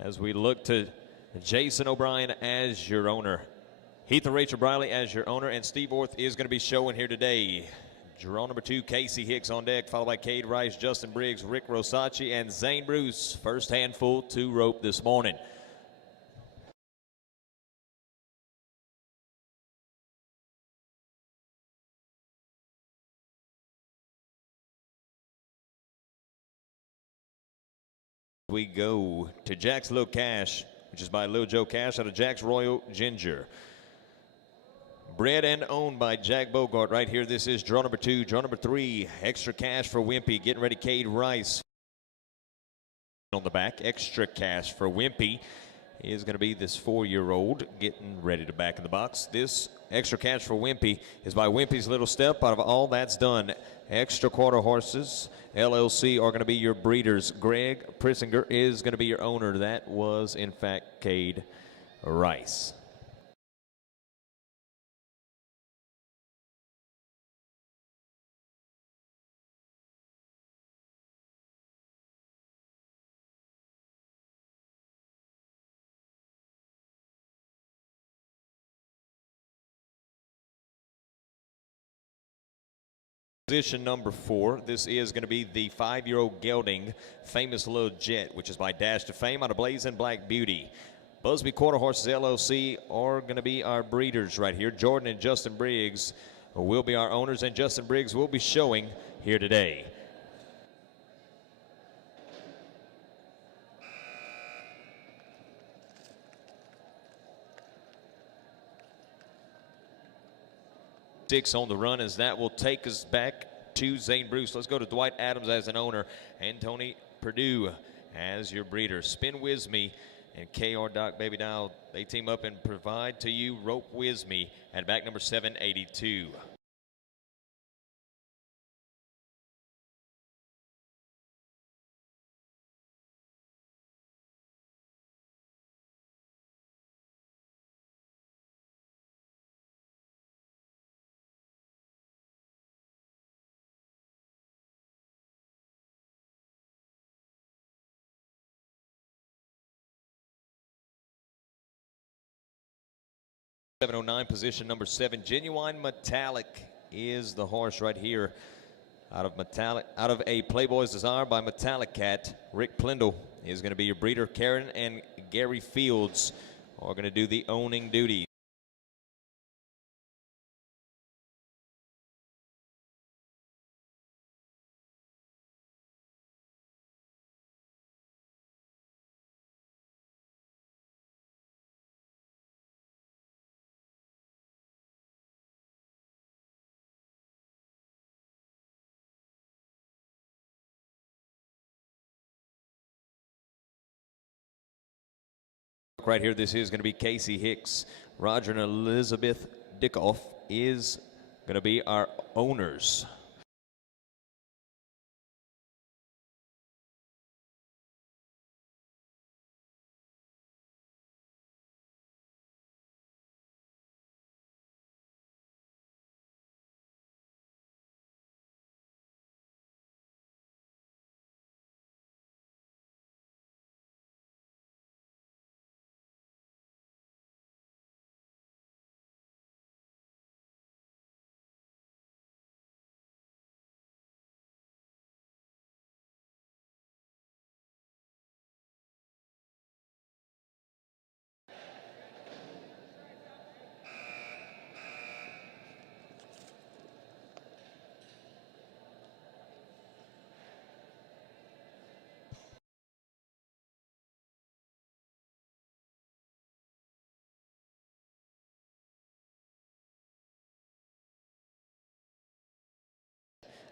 as we look to Jason O'Brien as your owner, Heath and Rachel Briley as your owner, and Steve Orth is going to be showing here today. Draw number 2, Casey Hicks on deck, followed by Cade Rice, Justin Briggs, Rick Rosacci, and Zane Bruce. First handful to rope this morning. We go to Jack's Little Cash, which is by Lil Joe Cash out of Jack's Royal Ginger. Bred and owned by Jack Bogart right here. This is draw number 2. Draw number 3, Extra Cash for Wimpy. Getting ready, Cade Rice. On the back, Extra Cash for Wimpy is going to be this 4-year-old getting ready to back in the box. This Extra Cash for Wimpy is by Wimpy's Little Step out of All That's Done. Extra Quarter Horses LLC are going to be your breeders. Greg Prissinger is going to be your owner. That was, in fact, Cade Rice. Position number 4, this is going to be the 5-year-old gelding, Famous Little Jet, which is by Dash to Fame out of Blazing Black Beauty. Busby Quarter Horses LLC are going to be our breeders right here. Jordan and Justin Briggs will be our owners, and Justin Briggs will be showing here today. Six on the run, as that will take us back to Zane Bruce. Let's go to Dwight Adams as an owner and Tony Perdue as your breeder. Spin Wiz Me and KR Doc Baby Dial, they team up and provide to you Rope Wiz Me at back number 782. .709, position number 7, Genuine Metallic is the horse right here. Out of a Playboy's Desire by Metallic Cat. Rick Plindle is going to be your breeder. Karen and Gary Fields are going to do the owning duty. Right here, this is going to be Casey Hicks. Roger and Elizabeth Dickoff is going to be our owners.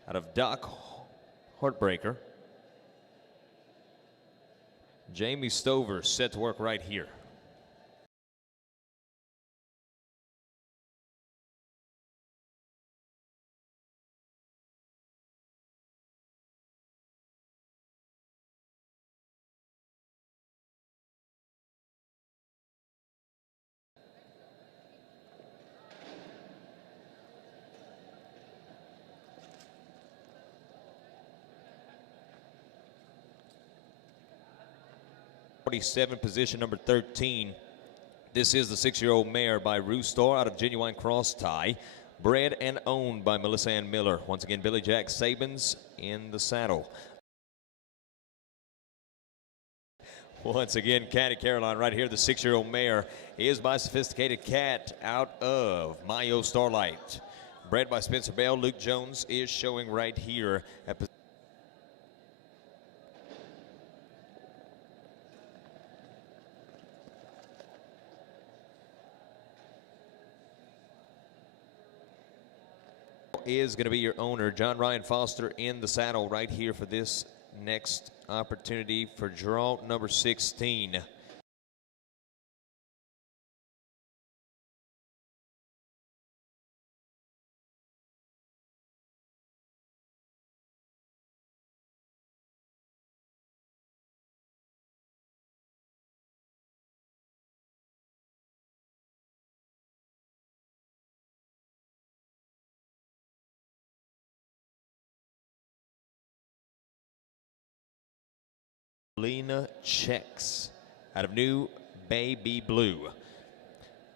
Out of Doc Heartbreaker, Jamie Stover set to work right here. 47, position number 13. This is the 6-year-old mare by Roostar out of Genuine Cross Tie, bred and owned by Melissa Ann Miller. Once again, Billy Jack Sabins in the saddle. Once again, Catty Caroline right here, the 6-year-old mare is by Sophisticated Cat out of Mayo Starlight. Bred by Spencer Bell. Luke Jones is showing right here at is going to be your owner, John Ryan Foster, in the saddle right here for this next opportunity for draw number 16. Lena Checks out of New Baby Blue.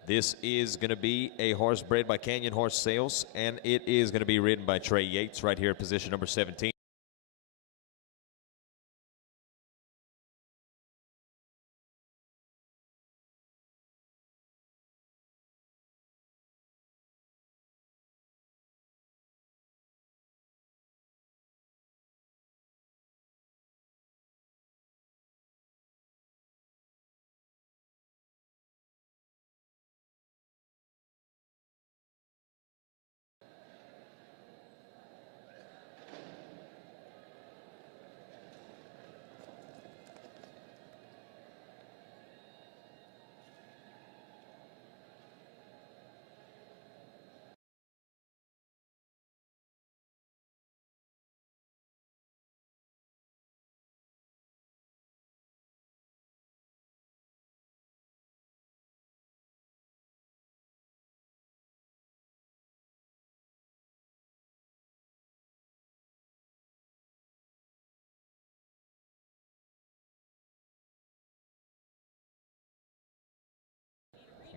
This is going to be a horse bred by Canyon Horse Sales, and it is going to be ridden by Trey Yates right here at position number 17.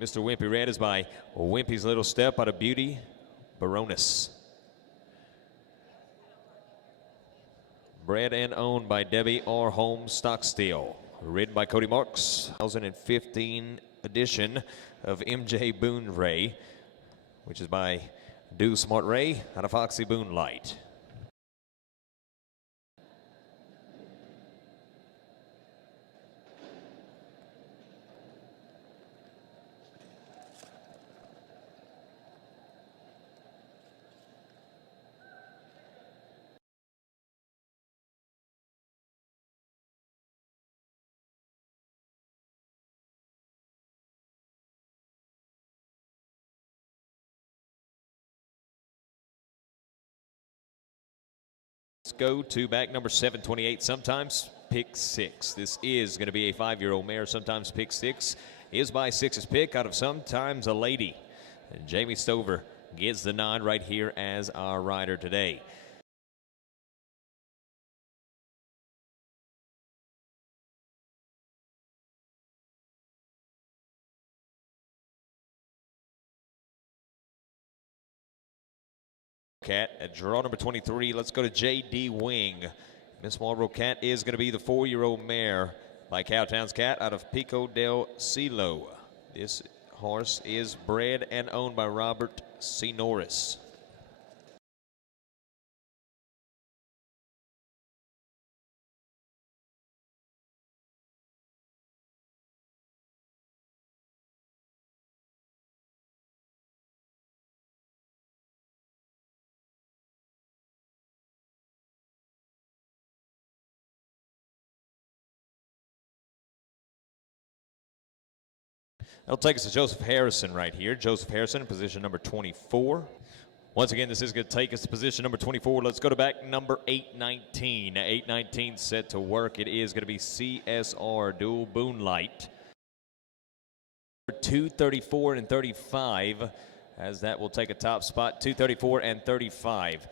Mr. Wimpy Red is by Wimpy's Little Step out of Beauty Baroness. Bred and owned by Debbie R. Holmes Stockstill. Ridden by Cody Marks. 2015 edition of MJ Boone Ray, which is by Do Smart Ray out of Foxy Boone Light. Let's go to back number 728, sometimes pick 6. This is going to be a 5-year-old mare, sometimes pick 6. Is by Six's Pick out of Sometimes a Lady. And Jamie Stover gets the nod right here as our rider today. Cat at draw number 23. Let's go to J.D. Wing. Miss Marlboro Cat is going to be the 4-year-old mare by Cowtown's Cat out of Pico del Cielo. This horse is bred and owned by Robert C. Norris. That'll take us to Joseph Harrison right here. Joseph Harrison in position number 24. Once again, this is going to take us to position number 24. Let's go to back number 819. 819 set to work. It is going to be CSR Dual Boone Light. 234 and 35, as that will take a top spot. 234 and 35.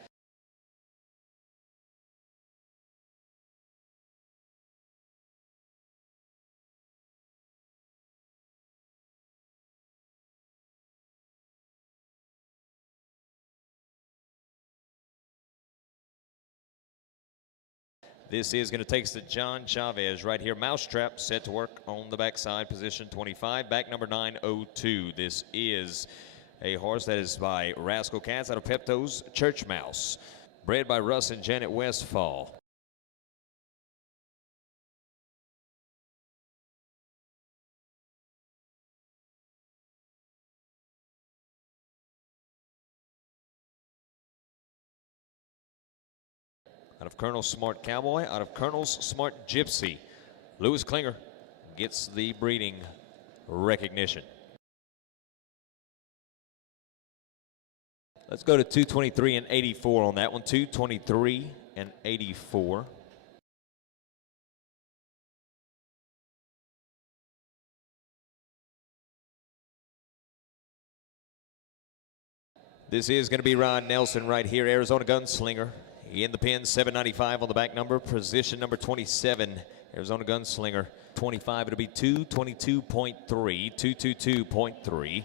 This is going to take us to John Chavez right here. Mousetrap set to work on the backside, position 25, back number 902. This is a horse that is by Rascal Cats out of Pepto's Church Mouse, bred by Russ and Janet Westfall. Out of Colonel's Smart Cowboy, out of Colonel's Smart Gypsy, Lewis Klinger gets the breeding recognition. Let's go to 223 and 84 on that one. 223 and 84. This is going to be Ron Nelson right here, Arizona Gunslinger. In the pin, 795 on the back number, position number 27, Arizona Gunslinger. 25, it'll be 222.3, 222.3.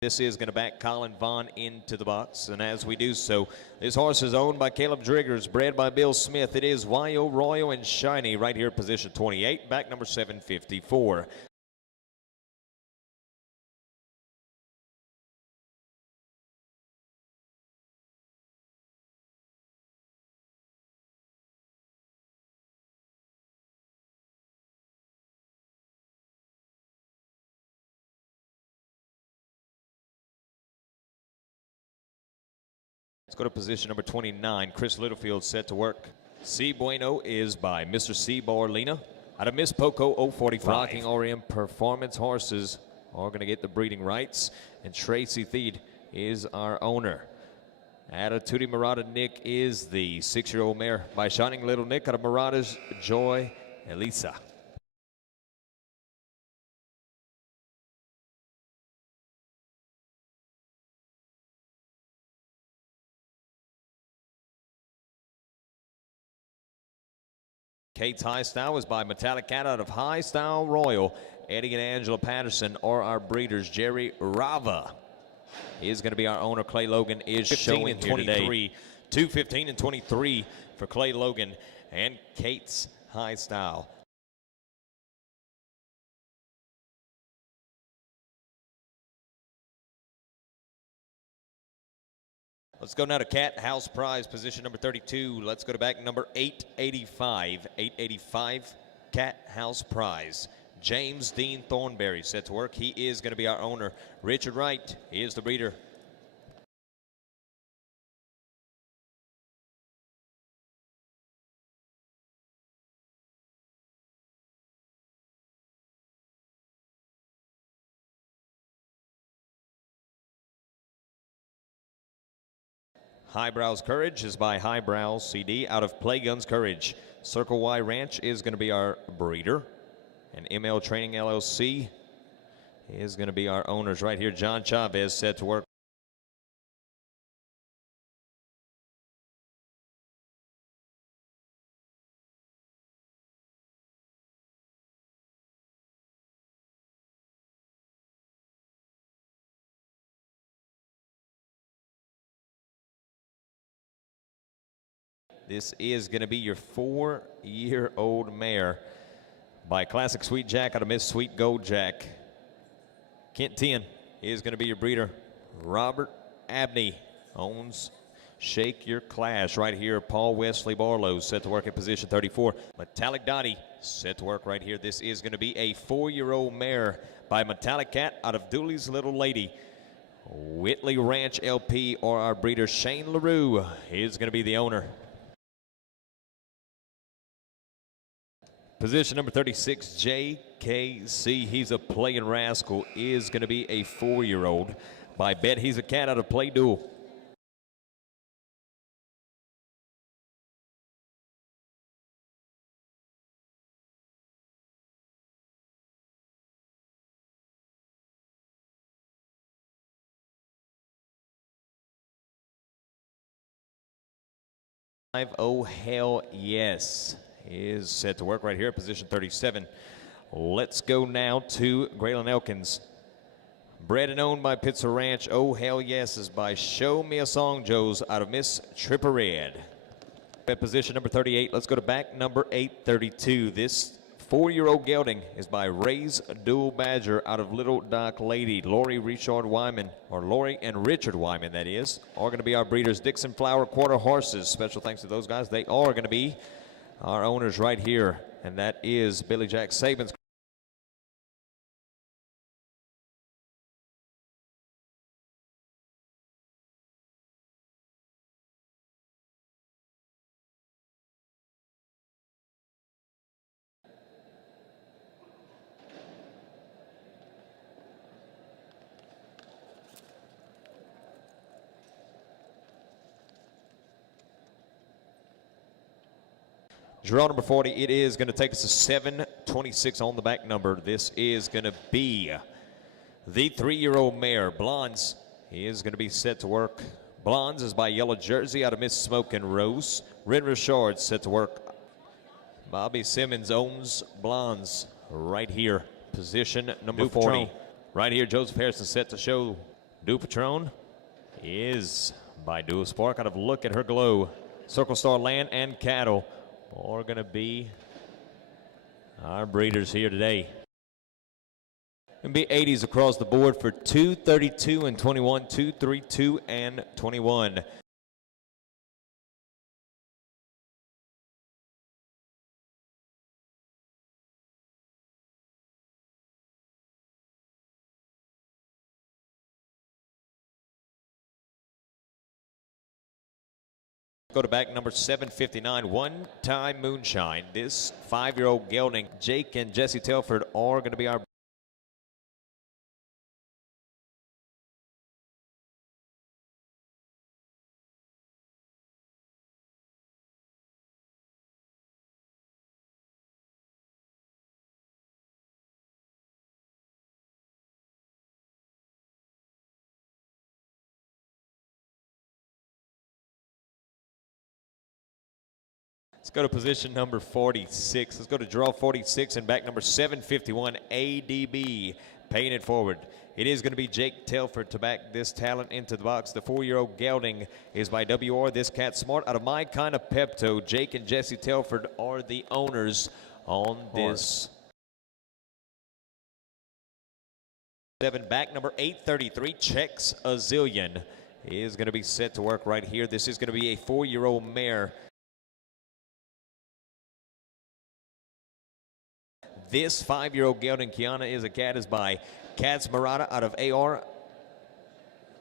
This is going to back Colin Vaughn into the box, and as we do so, this horse is owned by Caleb Driggers, bred by Bill Smith. It is Yo Royal and Shiny right here, position 28, back number 754. Let's go to position number 29. Chris Littlefield set to work. C Bueno is by Mr. C Barlina. Out of Miss Poco 045. Rocking RM Performance horses are going to get the breeding rights. And Tracy Theed is our owner. Out of Tutti Murata Nick is the 6-year-old mare by Shining Little Nick. Out of Murata's Joy Elisa. Kate's High Style is by Metallic Cat out of High Style Royal. Eddie and Angela Patterson are our breeders. Jerry Rava is going to be our owner. Clay Logan is showing here today. 215 and 23 for Clay Logan and Kate's High Style. Let's go now to Cat House Prize, position number 32. Let's go to back number 885. 885, Cat House Prize. James Dean Thornberry set to work. He is going to be our owner. Richard Wright is the breeder. Highbrow's Courage is by Highbrow CD out of Playguns Courage. Circle Y Ranch is going to be our breeder. And ML Training LLC is going to be our owners right here. John Chavez set to work. This is going to be your 4-year-old mare by Classic Sweet Jack out of Miss Sweet Gold Jack. Kent 10 is going to be your breeder. Robert Abney owns Shake Your Clash right here. Paul Wesley Barlow set to work at position 34. Metallic Dottie set to work right here. This is going to be a 4-year-old mare by Metallic Cat out of Dooley's Little Lady. Whitley Ranch LP or our breeder Shane LaRue is going to be the owner. Position number 36, JKC. He's a Playing Rascal is going to be a 4-year-old by Bet He's a Cat out of Play Duel. Oh, hell yes. is set to work right here at position 37. Let's go now to Graylin Elkins. Bred and owned by Pizza Ranch. Oh Hell Yes is by Show Me a Song Joes out of Miss Tripper Red. At position number 38, let's go to back number 832. This 4-year-old gelding is by Ray's Dual Badger out of Little Dock Lady. Lori Richard Wyman, or Lori and Richard Wyman, that is, are going to be our breeders. Dixon Flower Quarter Horses. Special thanks to those guys. They are going to be our owners right here, and that is Billy Jack Saban's. Draw number 40, it is going to take us to 726 on the back number. This is going to be the 3-year-old mare, Blondes. He is going to be set to work. Blondes is by Yellow Jersey out of Miss Smoke and Rose. Ren Richard set to work. Bobby Simmons owns Blondes right here. Position number 40. Right here, Joseph Harrison set to show. Du Patron is by Dual Spark out of Look at Her Glow. Circle Star Land and Cattle are going to be our breeders here today. Going to be 80s across the board for 232 and 21, 232 and 21. Go to back number 759, One Time Moonshine. This 5-year-old gelding, Jake and Jesse Telford, are going to be our Let's go to position number 46. Let's go to draw 46 and back number 751, ADB. Paying it forward. It is going to be Jake Telford to back this talent into the box. The 4-year-old gelding is by WR. This cat smart out of My Kind of Pepto. Jake and Jesse Telford are the owners on this. 7, back number 833, Checks a Zillion, is going to be set to work right here. This is going to be a 4-year-old mare. This 5-year-old gelding, Kiana is a cat, is by Cats Murata out of AR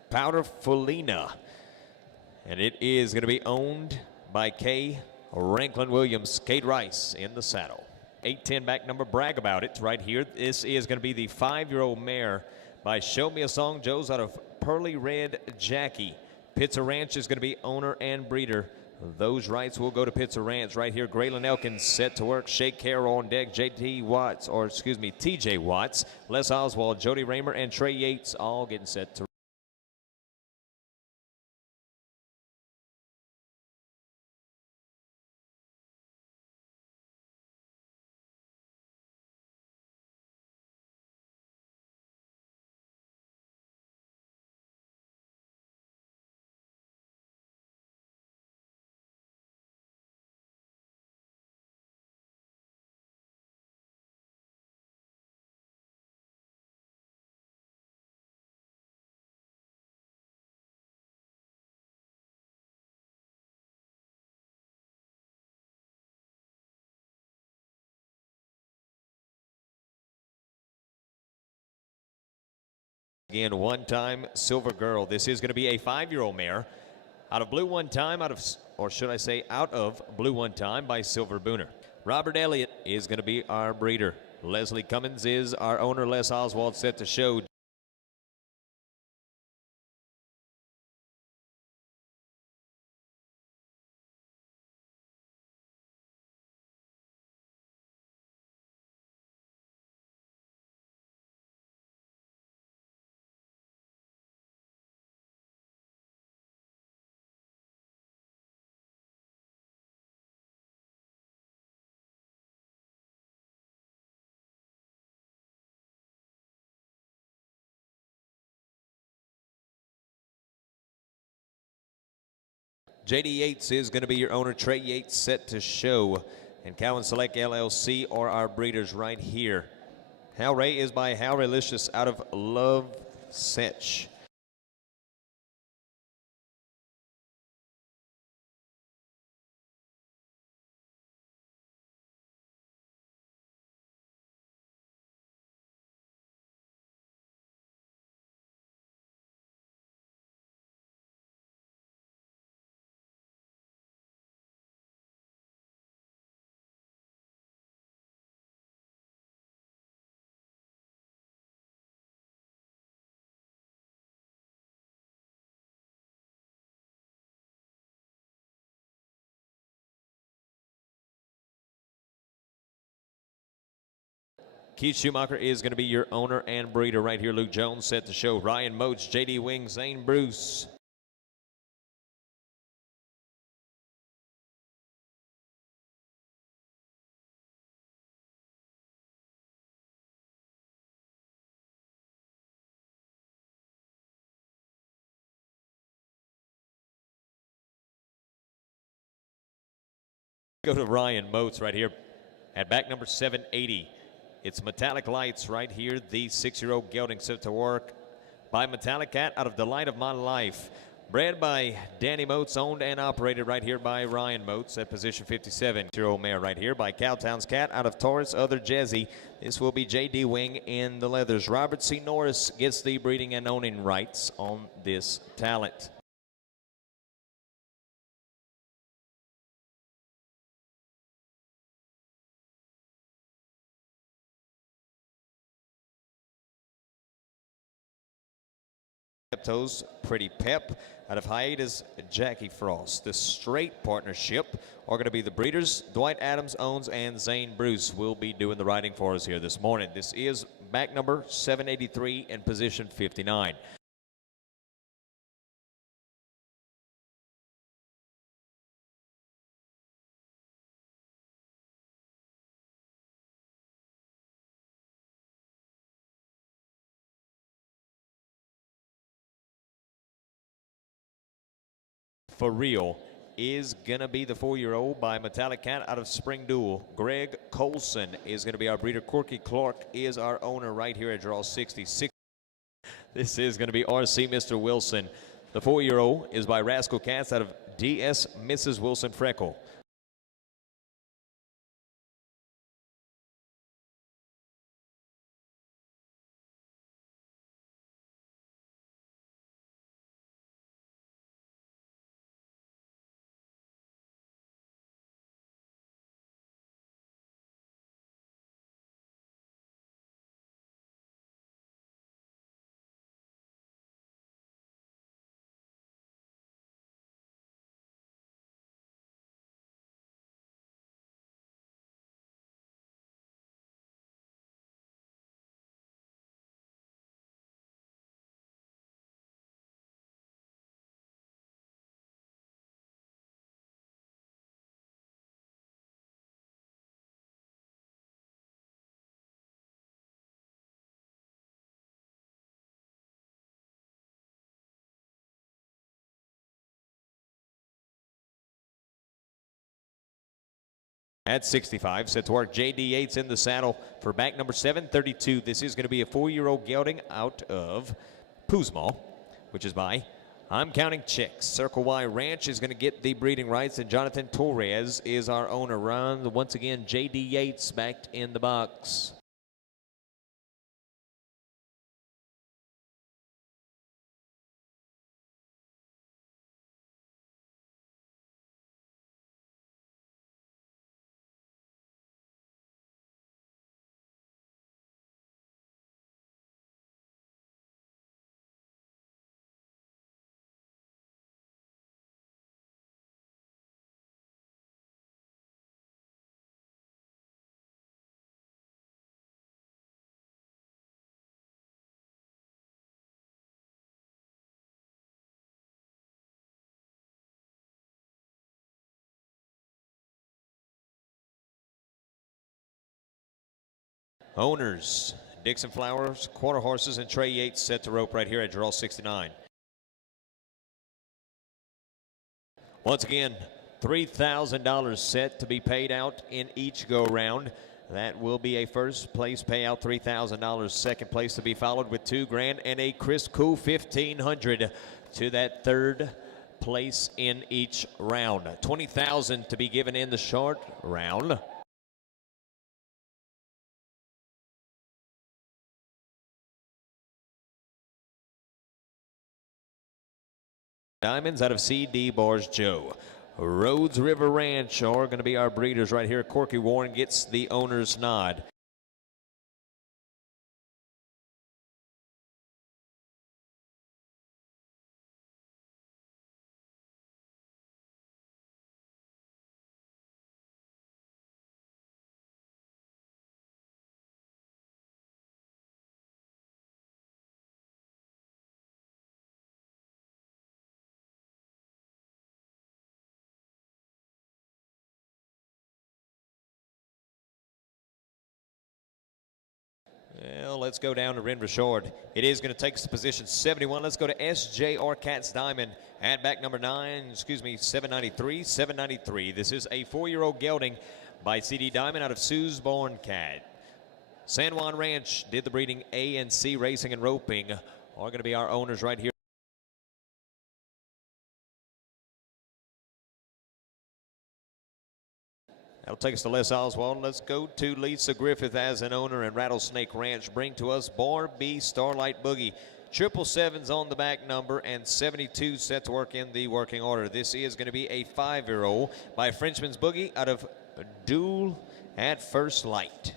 Powder Felina. And it is going to be owned by Kay Ranklin Williams. Kate Rice in the saddle. 810 back number, Brag About It right here. This is going to be the 5-year-old mare by Show Me a Song Joes out of Pearly Red Jackie. Pizza Ranch is going to be owner and breeder. Those rights will go to Pizza Ranch right here. Graylin Elkins set to work. Shake Carroll on deck. TJ Watts, Les Oswald, Jody Raymer, and Trey Yates all getting set to. Again, One Time Silver Girl. This is going to be a 5-year-old mare out of Blue One Time, out of Blue One Time by Silver Booner. Robert Elliott is going to be our breeder. Leslie Cummins is our owner. Les Oswald set to show. JD Yates is going to be your owner. Trey Yates set to show. And Cowan Select LLC are our breeders right here. Hal Ray is by Hal Raylicious out of Love Setch. Keith Schumacher is going to be your owner and breeder right here. Luke Jones set to show. Ryan Moats, J.D. Wing, Zane Bruce. Go to Ryan Moats right here at back number 780. It's Metallic Lights right here, the 6-year-old gelding set to work by Metallic Cat out of Delight of My Life. Bred by Danny Moats, owned and operated right here by Ryan Moats at position 57. 6-year-old mare right here by Cowtown's Cat out of Taurus, other Jezzy. This will be J.D. Wing in the leathers. Robert C. Norris gets the breeding and owning rights on this talent. Toes, Pretty Pep out of Hiatus, Jackie Frost. The straight partnership are going to be the breeders. Dwight Adams owns and Zane Bruce will be doing the riding for us here this morning. This is back number 783 in position 59. For Real is going to be the 4-year-old by Metallic Cat out of Spring Duel. Greg Colson is going to be our breeder. Corky Clark is our owner right here at draw 66. This is going to be RC Mr. Wilson. The 4-year-old is by Rascal Cats out of DS Mrs. Wilson Freckle. At 65, set to work. J.D. Yates in the saddle for back number 732. This is going to be a 4-year-old gelding out of Poosmal, which is by I'm Counting Chicks. Circle Y Ranch is going to get the breeding rights, and Jonathan Torres is our owner. Once again, J.D. Yates backed in the box. Owners, Dixon Flowers, Quarter Horses, and Trey Yates set to rope right here at draw 69. Once again, $3,000 set to be paid out in each go-round. That will be a first place payout, $3,000. Second place to be followed with $2,000 and a Chris Cool $1,500 to that third place in each round. $20,000 to be given in the short round. Diamonds out of CD Bars Joe. Rhodes River Ranch are going to be our breeders right here. Corky Warren gets the owner's nod. Well, let's go down to Ren Richard. It is going to take us to position 71. Let's go to SJR Cats Diamond at back number 793. This is a 4-year-old gelding by CD Diamond out of Sue's Born Cat. San Juan Ranch did the breeding. A&C Racing and Roping are going to be our owners right here. That'll take us to Les Oswald. Let's go to Lisa Griffith as an owner, and Rattlesnake Ranch bring to us Bar B Starlight Boogie. 777's on the back number, and 72 set to work in the working order. This is going to be a 5-year-old by Frenchman's Boogie out of Duel at First Light.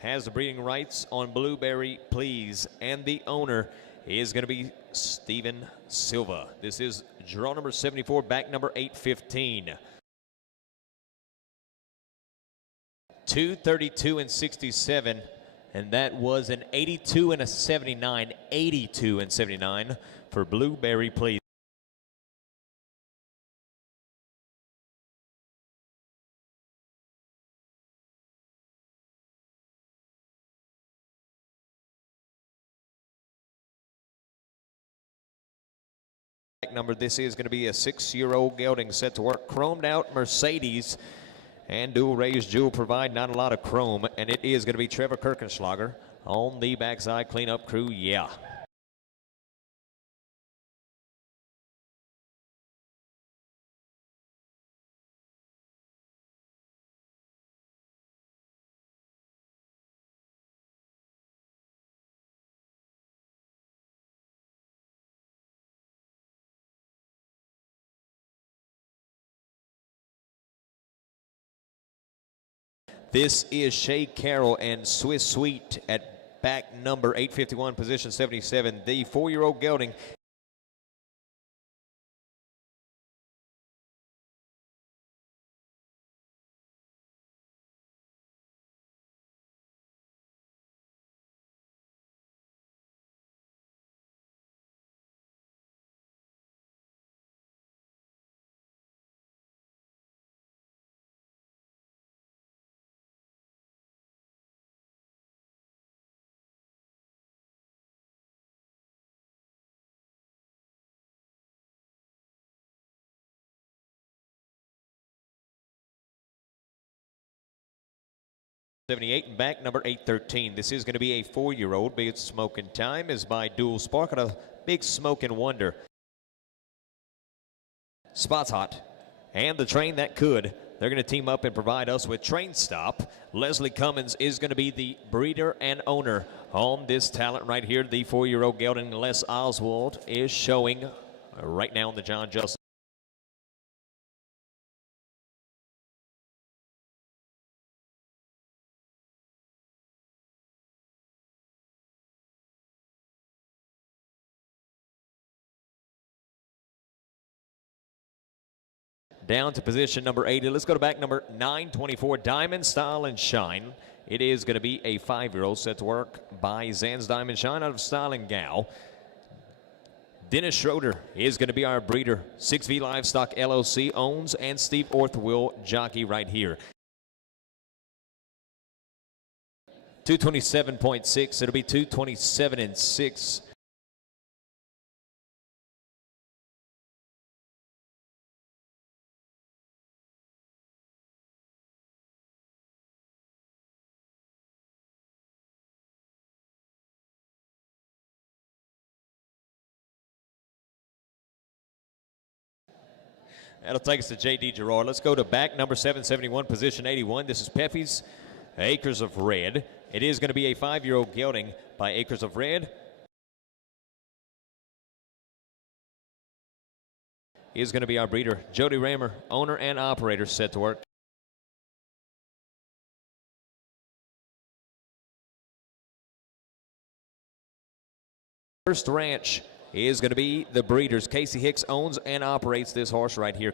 Has the breeding rights on Blueberry Please, and the owner is going to be Steven Silva. This is draw number 74, back number 815. 232 and 67, and that was an 82 and a 79. 82 and 79 for Blueberry Please. Number, this is going to be a 6-year-old gelding set to work. Chromed out Mercedes and dual raised jewel provide not a lot of chrome, and it is going to be Trevor Kirkenschlager on the backside cleanup crew. Yeah. This is Shay Carroll and Swiss Sweet at back number 851, position 77. The 4-year-old gelding. '78 back number 813. This is going to be a 4-year-old. Big Smoking Time is by Dual Spark and a Big Smoking Wonder. Spots Hot and the Train That Could. They're going to team up and provide us with Train Stop. Leslie Cummins is going to be the breeder and owner on this talent right here. The 4-year-old gelding Les Oswald is showing right now in the John Justice. down to position number 80. Let's go to back number 924, Diamond Style and Shine. It is going to be a 5-year-old set to work by Zan's Diamond Shine out of Style and Gal. Dennis Schroeder is going to be our breeder. 6V Livestock LLC owns, and Steve Orth will jockey right here. 227.6. It'll be 227 and 6. That'll take us to J.D. Gerard. Let's go to back number 771, position 81. This is Peffy's Acres of Red. It is going to be a 5-year-old gelding by Acres of Red. Is going to be our breeder. Jody Raymer, owner and operator, set to work. First Ranch is going to be the breeders. Casey Hicks owns and operates this horse right here.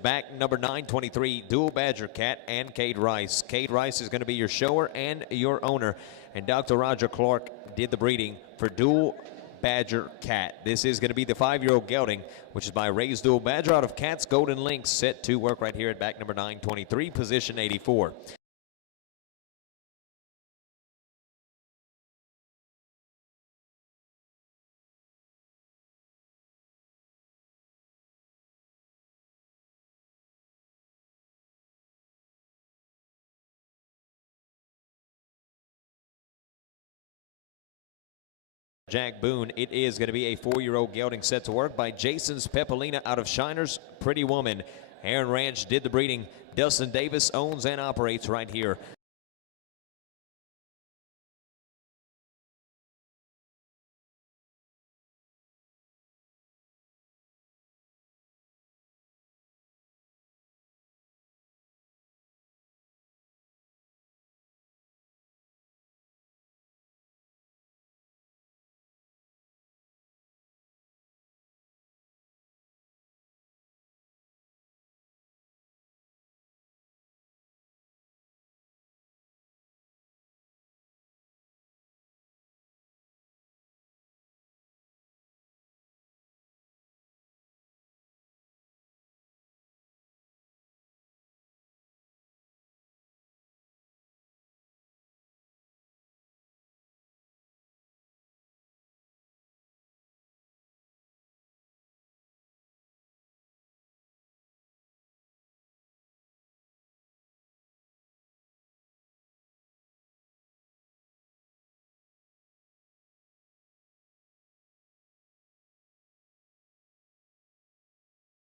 Back number 923, Dual Badger Cat and Cade Rice. Cade Rice is going to be your shower and your owner. And Dr. Roger Clark did the breeding for Dual Badger Cat. This is going to be the 5-year-old gelding, which is by Ray's Dual Badger out of Cat's Golden Links, set to work right here at back number 923, position 84. Jack Boone, it is going to be a 4-year-old gelding set to work by Jason's Pepalina out of Shiner's Pretty Woman. Aaron Ranch did the breeding. Dustin Davis owns and operates right here.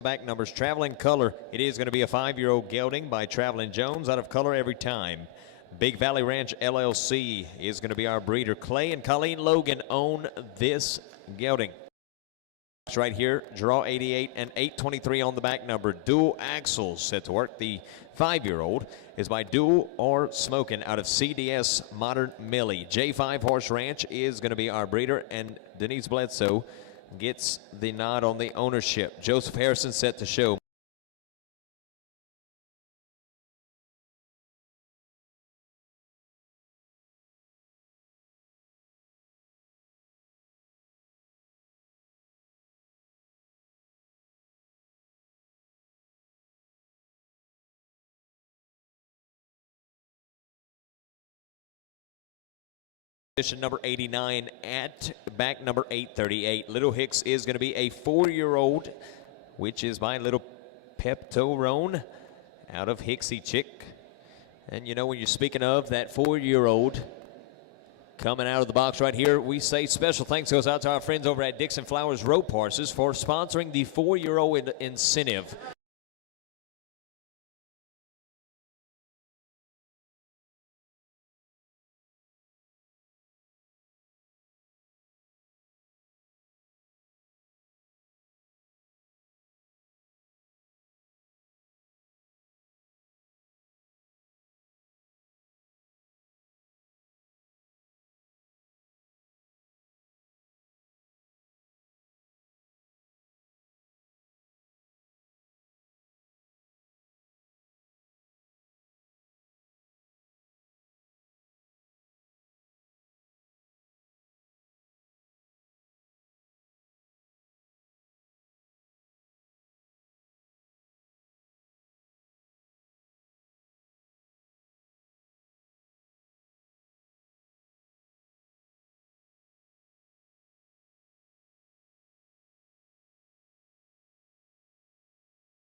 Back numbers, Traveling Color. It is going to be a 5-year-old gelding by Traveling Jones out of Color Every Time. Big Valley Ranch LLC is going to be our breeder. Clay and Colleen Logan own this gelding. Right here, draw 88 and 823 on the back number. Dual Axles set to work. The 5-year-old is by Dual or Smokin' out of CDS Modern Millie. J5 Horse Ranch is going to be our breeder, and Denise Bledsoe gets the nod on the ownership. Joseph Harrison set to show. Position number 89 at back number 838. Little Hicks is going to be a 4-year-old, which is by Little Peptorone out of Hicksy Chick. And you know, when you're speaking of that 4-year-old coming out of the box right here, we say special thanks goes out to our friends over at Dixon Flowers Rope Horses for sponsoring the 4-year-old incentive.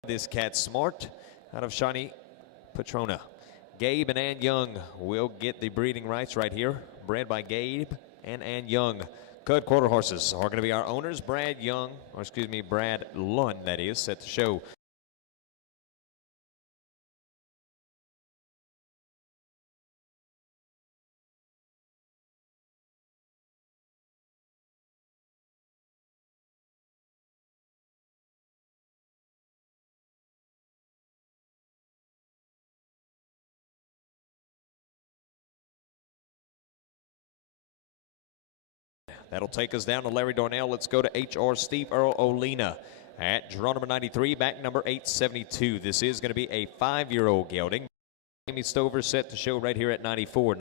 This cat Smart out of Shiny Patrona. Gabe and Ann Young will get the breeding rights right here. Bred by Gabe and Ann Young. Cud quarter horses are going to be our owners. Brad Lund, that is, set to show. That'll take us down to Larry Darnell. Let's go to HR Steve Earl Olina at draw number 93, back number 872. This is going to be a 5-year-old gelding. Amy Stover set to show right here at 94.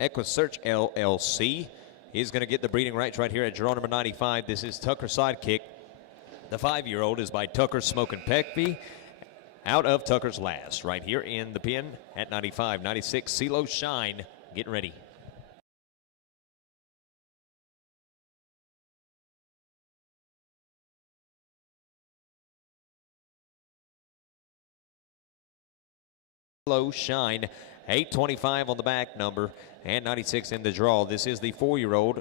Equisearch LLC is going to get the breeding rights right here at draw number 95. This is Tucker Sidekick. The 5-year-old is by Tucker Smokin' Peckby out of Tucker's Last right here in the pen at 95. 96 CeeLo Shine getting ready. CeeLo Shine, 825 on the back number and 96 in the draw. This is the 4-year-old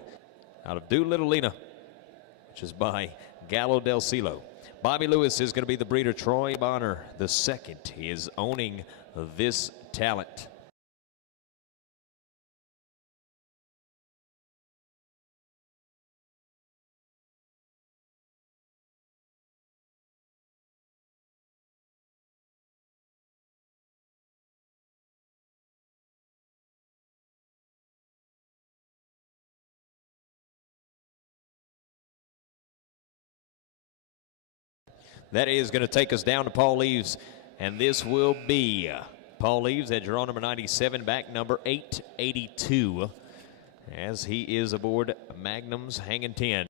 out of Doolittle, which is by Gallo del Cielo. Bobby Lewis is going to be the breeder. Troy Bonner, the second, is owning this talent. That is going to take us down to Paul Leaves, and this will be Paul Leaves at draw number 97, back number 882, as he is aboard Magnum's Hanging 10.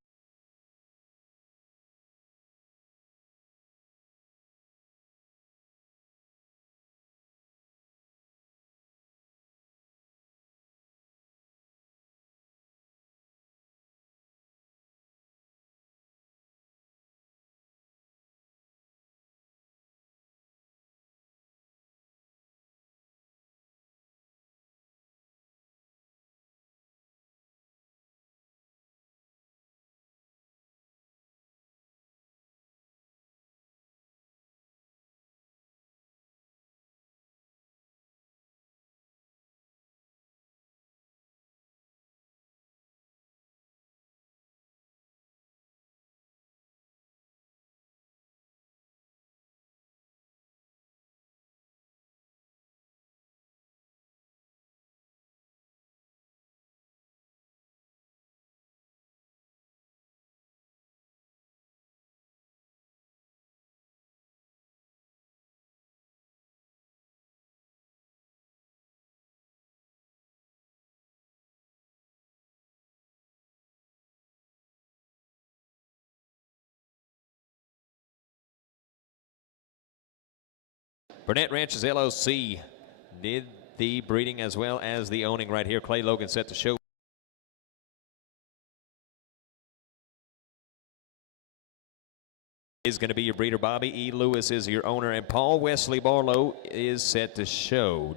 Burnett Ranches LLC did the breeding as well as the owning right here. Clay Logan set to show. Is going to be your breeder. Bobby E. Lewis is your owner, and Paul Wesley Barlow is set to show.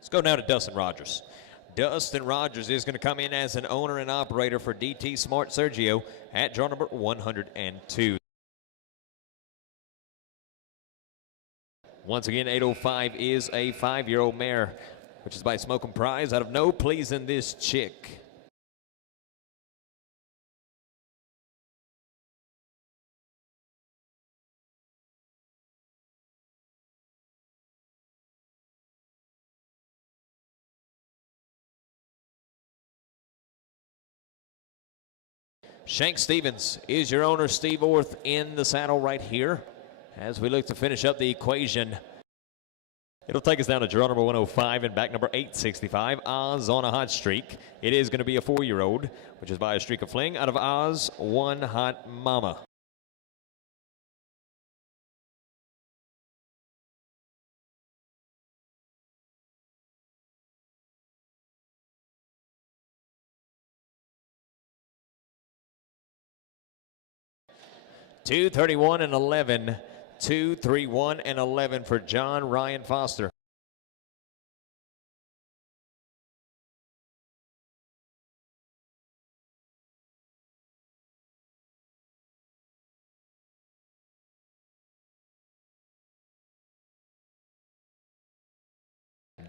Let's go now to Dustin Rogers. Dustin Rogers is going to come in as an owner and operator for DT Smart Sergio at draw number 102. Once again, 805 is a 5-year-old mare which is by Smokin' Prize out of No Pleasin' This Chick. Shank Stevens is your owner. Steve Orth in the saddle right here as we look to finish up the equation. It'll take us down to draw number 105 and back number 865, Oz on a Hot Streak. It is going to be a 4-year-old, which is by a streak of fling out of Oz, One Hot Mama. Two 31 and 11, 2 3 1 and 11 for John Ryan Foster.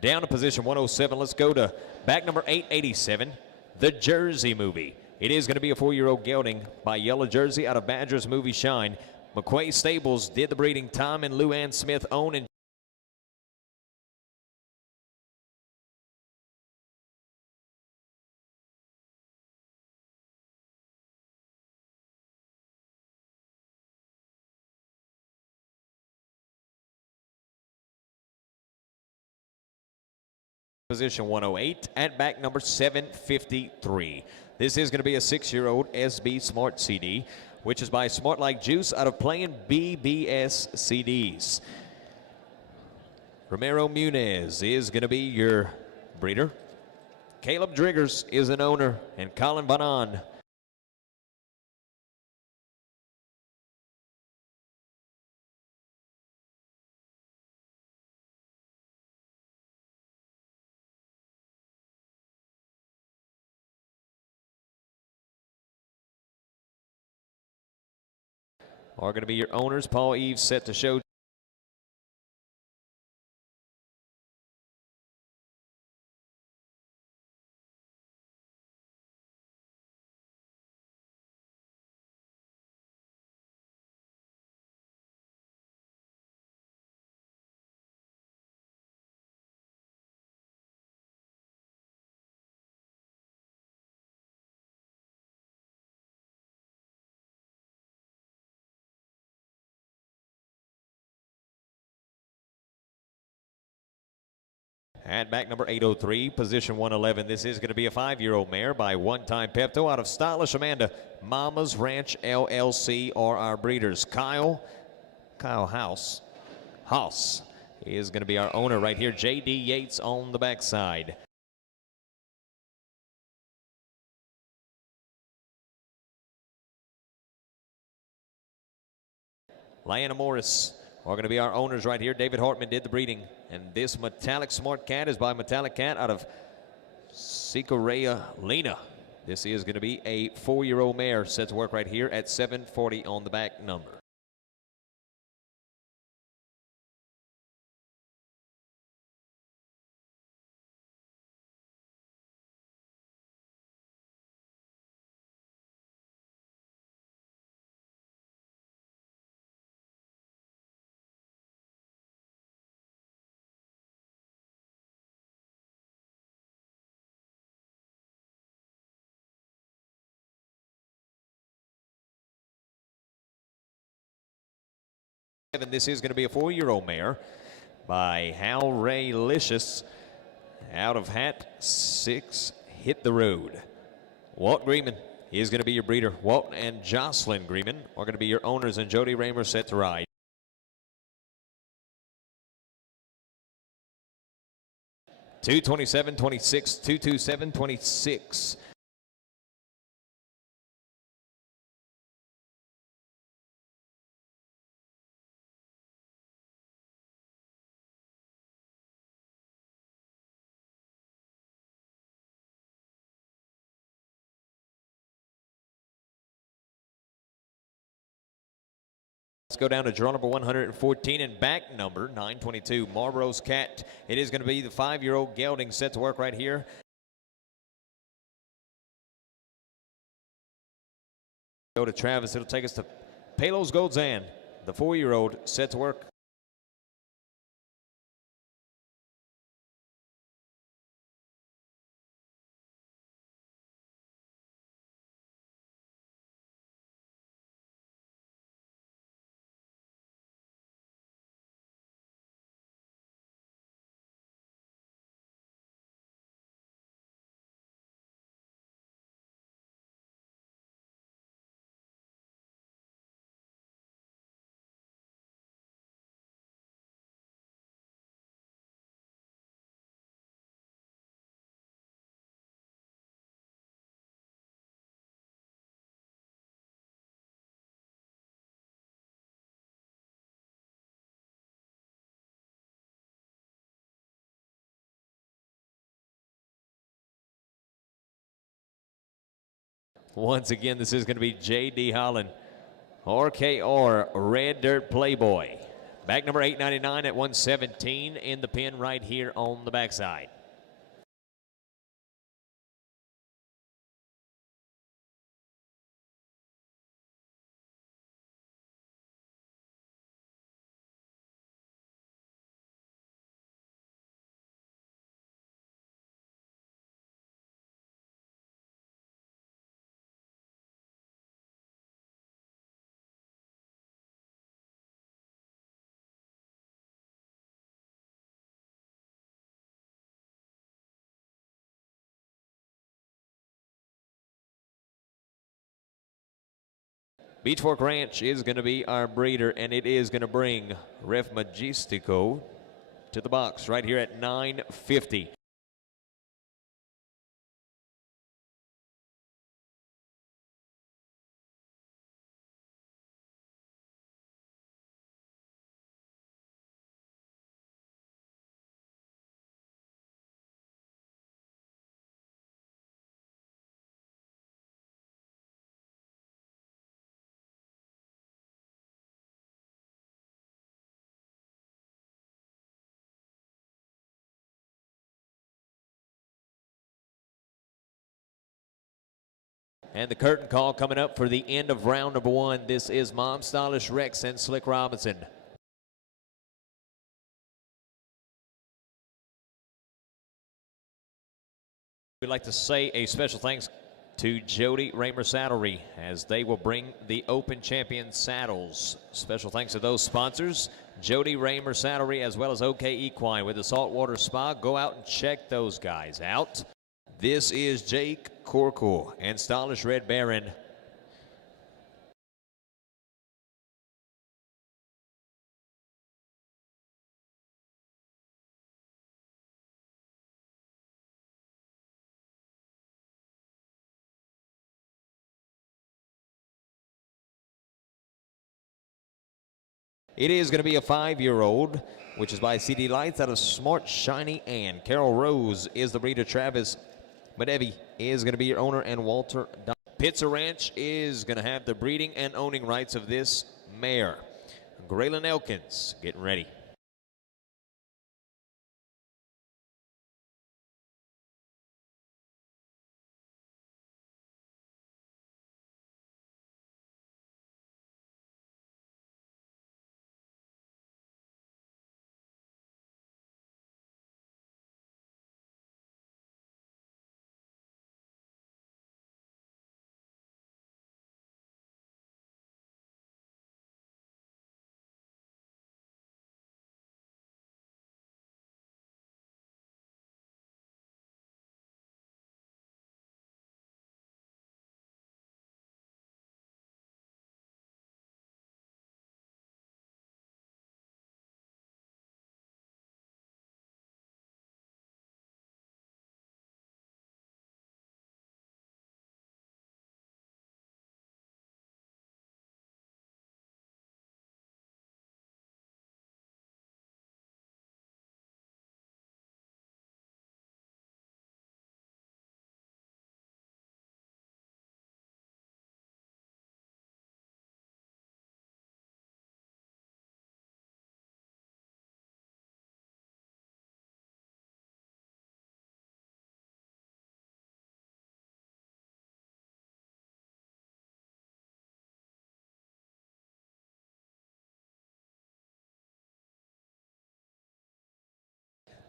Down to position 107. Let's go to back number 887, The Jersey Movie. It is going to be a 4-year-old gelding by Yellow Jersey out of Badger's Movie Shine. McQuay Stables did the breeding. Tom and Lou Ann Smith own and position 108 at back number 753. This is going to be a 6-year-old SB Smart CD, which is by Smart Like Juice out of Playing BBS CDs. Romero Munez is going to be your breeder. Caleb Driggers is an owner, and Colin Bonan. Are going to be your owners. Paul Eves set to show. At back number 803, position 111. This is going to be a 5-year-old mare by One Time Pepto out of Stylish Amanda. Mama's Ranch LLC are our breeders. Kyle House is going to be our owner right here. J.D. Yates on the backside. Lyanna Morris are going to be our owners right here. David Hartman did the breeding. And this Metallic Smart Cat is by Metallic Cat out of Sikorea Lena. This is going to be a 4-year-old mare set to work right here at 740 on the back number. This is going to be a 4-year-old mare by Hal Ray Licious out of Hat 6 Hit the Road. Walt Greenman is going to be your breeder. Walt and Jocelyn Greenman are going to be your owners, and Jody Raymer set to ride. $227.26, $227.26. Let's go down to draw number 114 and back number 922, Marlboro's Cat. It is going to be the 5-year-old gelding set to work right here. Go to Travis. It'll take us to Palos Goldzan, the 4-year-old set to work. Once again, this is going to be J.D. Holland, RKR Red Dirt Playboy. Back number 899 at 117 in the pin right here on the backside. Beach Fork Ranch is going to be our breeder, and it is going to bring Ref Magistico to the box right here at 950. And the curtain call coming up for the end of round number 1. This is Mom Stylish Rex and Slick Robinson. We'd like to say a special thanks to Jody Raymer Saddlery as they will bring the Open Champion saddles. Special thanks to those sponsors, Jody Raymer Saddlery as well as OK Equine with the Saltwater Spa. Go out and check those guys out. This is Jake Corkle and Stylish Red Baron. It is going to be a 5-year-old, which is by CD Lights out of Smart Shiny Ann. Carol Rose is the breeder. Travis Madevi is going to be your owner, and Walter Pizza Ranch is going to have the breeding and owning rights of this mare. Graylin Elkins getting ready.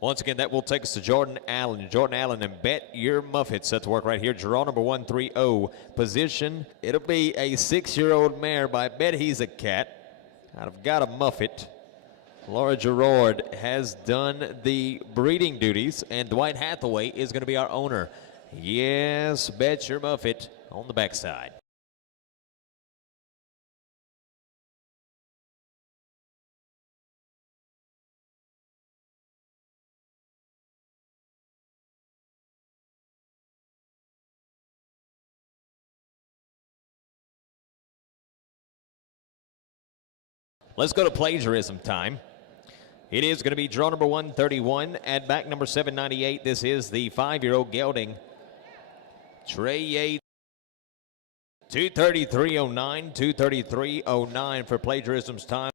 Once again, that will take us to Jordan Allen. Jordan Allen and Bet Your Muffet set to work right here. Draw number 130. Position. It'll be a 6-year-old mare, but I bet he's a cat. I've got a Muffet. Laura Gerard has done the breeding duties, and Dwight Hathaway is going to be our owner. Yes, Bet Your Muffet on the backside. Let's go to plagiarism time. It is going to be draw number 131 at back number 798. This is the 5-year-old gelding. Trey Yates. 233.09, 233.09 for plagiarism's time.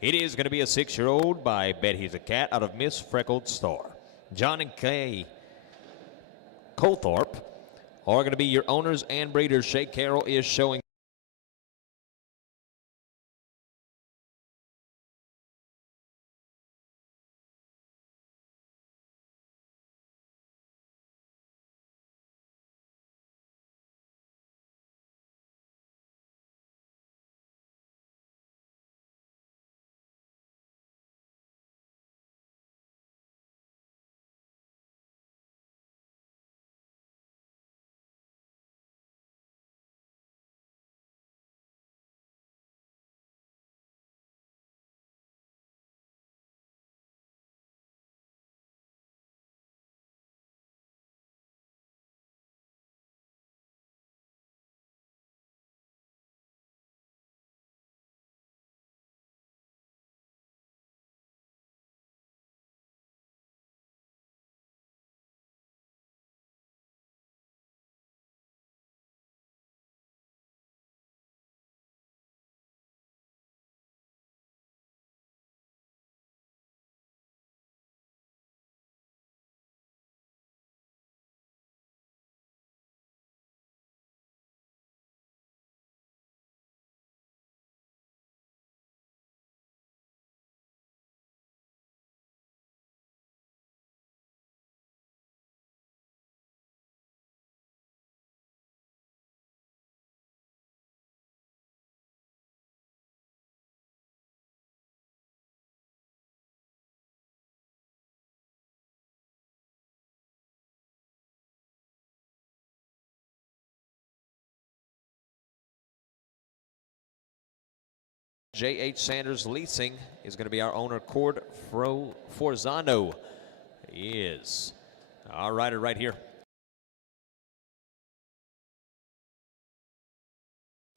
It is going to be a 6-year-old by Bet He's a Cat out of Miss Freckled Star. John and Kay Colthorpe are going to be your owners and breeders. Shay Carroll is showing. J.H. Sanders Leasing is going to be our owner. Cord Forzano is our rider right here.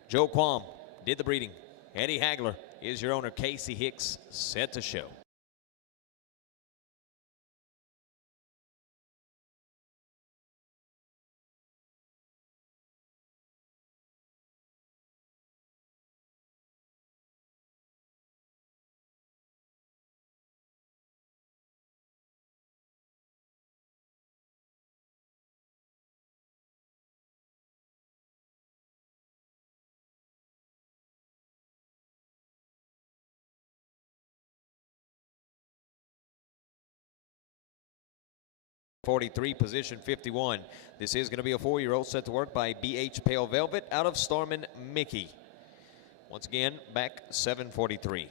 Joe Quam did the breeding. Eddie Hagler is your owner. Casey Hicks set to show. '43, position 51. This is going to be a 4-year-old set to work by BH Pale Velvet out of Starman Mickey. Once again, back 743.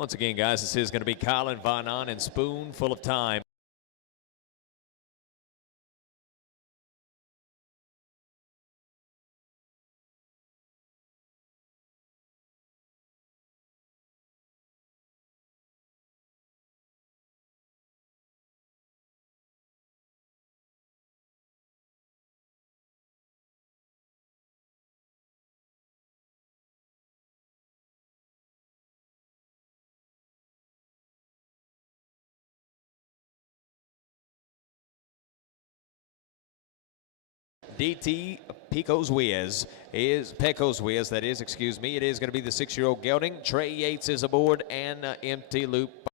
Once again, guys, this is going to be Colin Von On and Spoon Full of Time. DT Pecos Wiz, that is, excuse me. It is going to be the 6-year-old gelding. Trey Yates is aboard, and empty loop